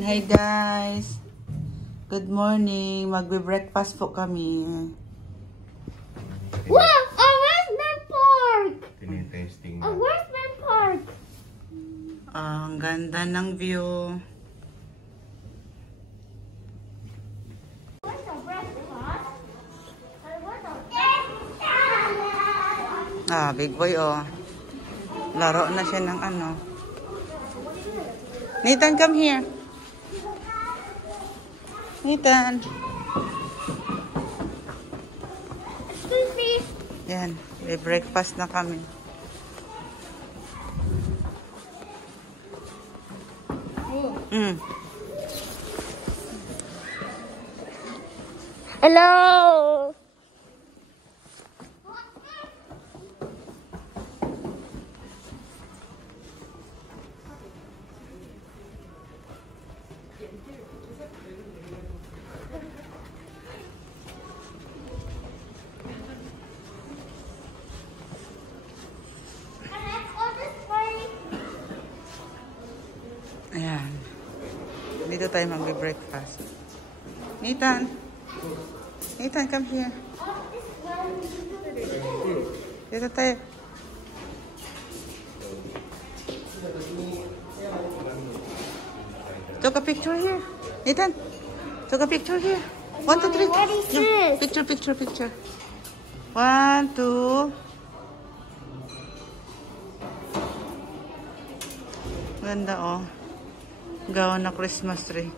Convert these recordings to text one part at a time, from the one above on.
morning. Hi guys. Good morning. Magbe-breakfast po kami. Wow! Where's my pork? Tinitesting. Where's my pork? Ang ganda ng view. Where's the breakfast? Big boy oh. Laro na siya ng ano. Nathan, come here. Nathan. Excuse me. Yan. May breakfast na kami. Hello. Ayan. Dito tayo magbe-breakfast. Nathan. Nathan, come here. Dito tayo. Took a picture here. Nathan, took a picture here. 1, 2, 3. What is this? Picture, picture, picture. 1, 2. Ganda oh. Gawa na Christmas tree.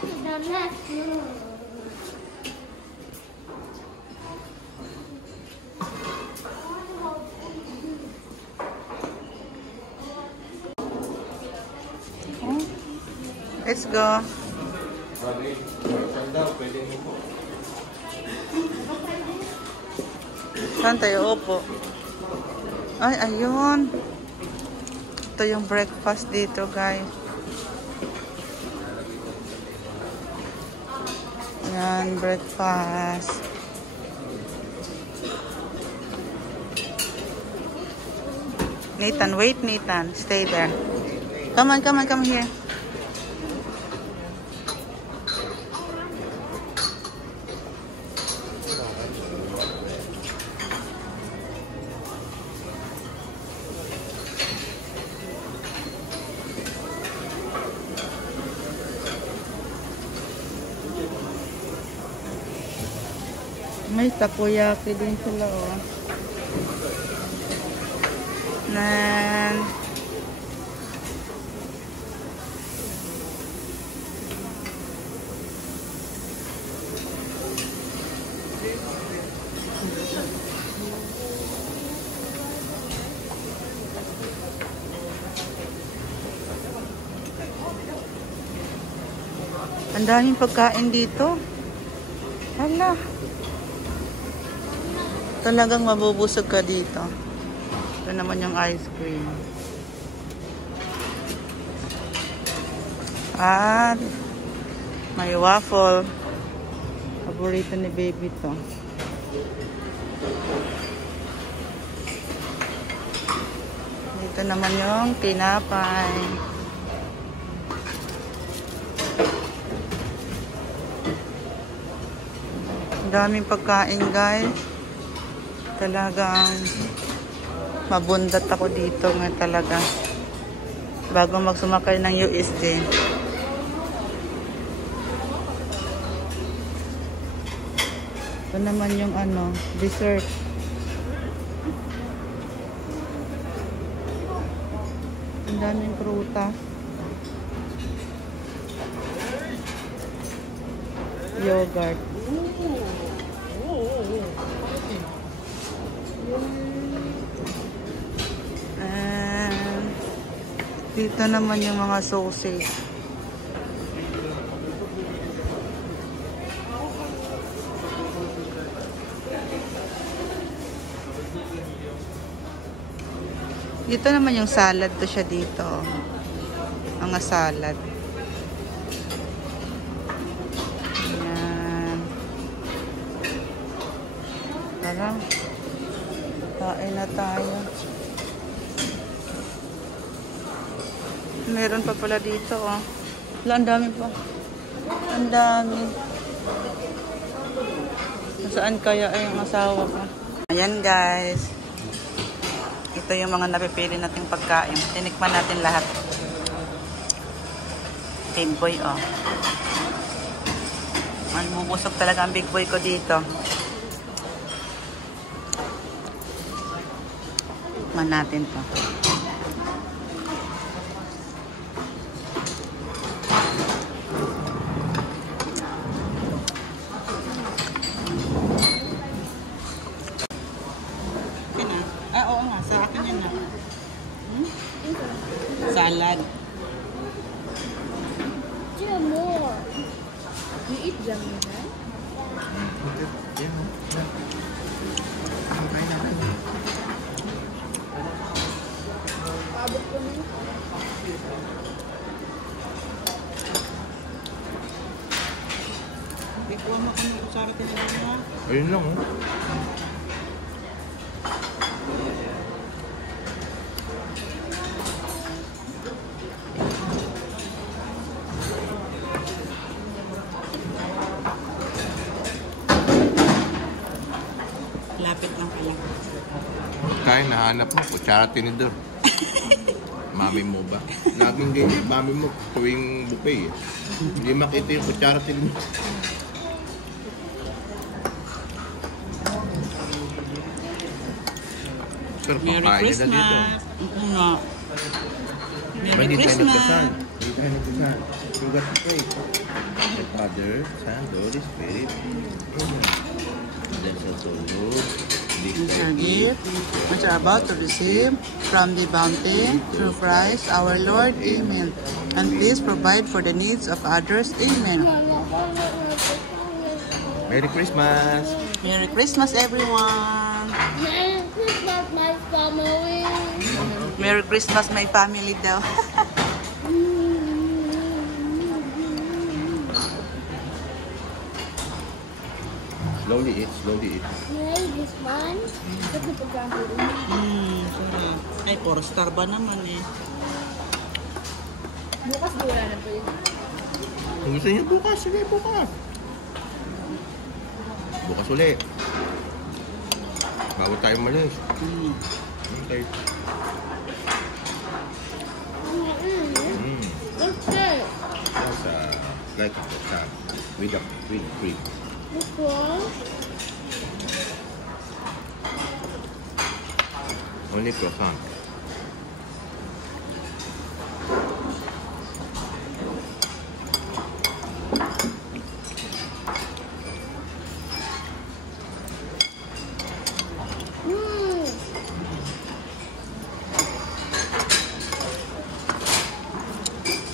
The next room. Let's go. Saan tayo? Opo. Ay, ayun. Ito yung breakfast dito, guys. Yan, breakfast. Nathan, wait, Nathan. Stay there. Come on, come on, come here. May takoyaki din sila, oh. Nan. Ang daming pagkain dito. Hala. Talagang mabubusog ka dito. Ito naman yung ice cream. At may waffle. Paborito ni baby to. Dito naman yung tinapay. Ang daming pagkain, guys. Talagang mabundat ako dito nga talaga bago magsumakay ng USD. Ito naman yung ano, dessert. Ang daming prutas. Yogurt. Dito naman yung mga sausage. Dito naman yung salad to siya dito. Mga salad. Ayan. Tara. Kain na tayo. Meron pa pala dito, oh. Wala, ang dami pa. Ang dami. Saan kaya ay ang asawa ko? Ayan, guys. Ito yung mga napipili nating pagkain. Tinikman natin lahat. Big boy, oh. Bubusog talaga ang big boy ko dito. Tikman natin to. Oo nga, sa akin yan na. Salad. More. You eat jam yun, ha? Abot ko na. Ikuha mo kami sa akin na. Ayun lang, oh. Lapit lang pala. Kaya nahanap mo, kutsara tinidor. Mami mo ba? Laging ganyan, mami mo tuwing buffet eh. Hindi makita yung kutsara tinidor. Pero Merry pakain nila dito. Christmas! Nga. Merry Hindi tayo Christmas! nagkasal. Hindi tayo nagkasal. You got to pray. The Father, Son, Holy Spirit. Bless us, O Lord. This is our gift, which are about to receive from the bounty through Christ our Lord. Amen. And please provide for the needs of others. Amen. Merry Christmas! Merry Christmas, everyone! Merry Christmas, my family. Merry Christmas, my family daw. Slowly eat, slowly eat. Merry this one. Ito pagkain ko rin. Sorry. Ay, 4-star ba naman eh? Bukas di wala na po yun. Kung gusto niyo bukas, sige bukas. Bukas ulit. Bago tayo malis. Okay. What's this? That's like a croissant with cream. This one? Only croissant.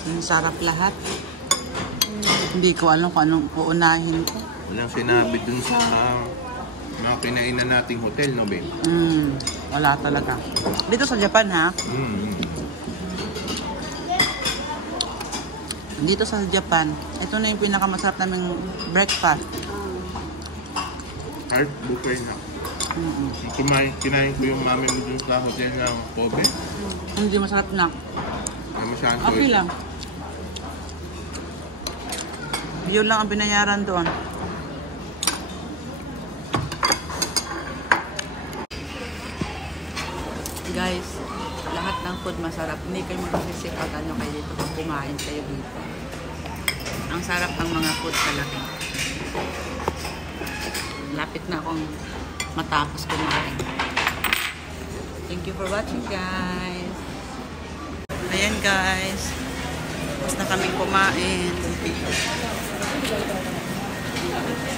Ang sarap lahat. Hindi ko alam kung anong uunahin ko. Walang sinabi dun sa mga kinainan nating hotel, no, Ben? Wala talaga. Dito sa Japan, ha? Dito sa Japan, ito na yung pinakamasarap naming breakfast. Heart buffet na. Kinain ko yung mami mo dun sa hotel ng Kobe. Hindi masarap na. Ay masyado. Okay lang. Yun lang ang binayaran doon. Guys, lahat ng food masarap. Hindi kayo magsisip pag ano kayo dito. Kung kumain kayo dito. Ang sarap ng mga food talaga. Lapit na akong matapos kumain. Thank you for watching, guys. Ayan, guys. Tapos na kaming kumain.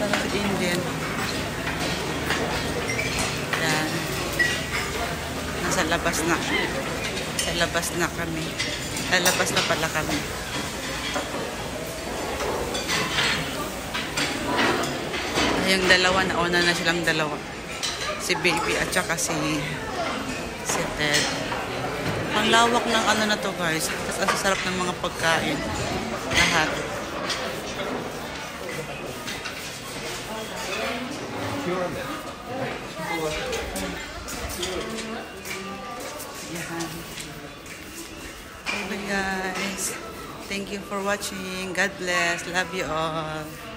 Sarap din din. Yan. Nasa labas na. Sa labas na kami. Lalabas na pala kami. Yung dalawa, nauna na silang dalawa. Si Baby at saka si Ted. Ang lawak ng ano na to, guys. Tapos ang sasarap ng mga pagkain. Lahat. Yan. Okay guys. Thank you for watching. God bless. Love you all.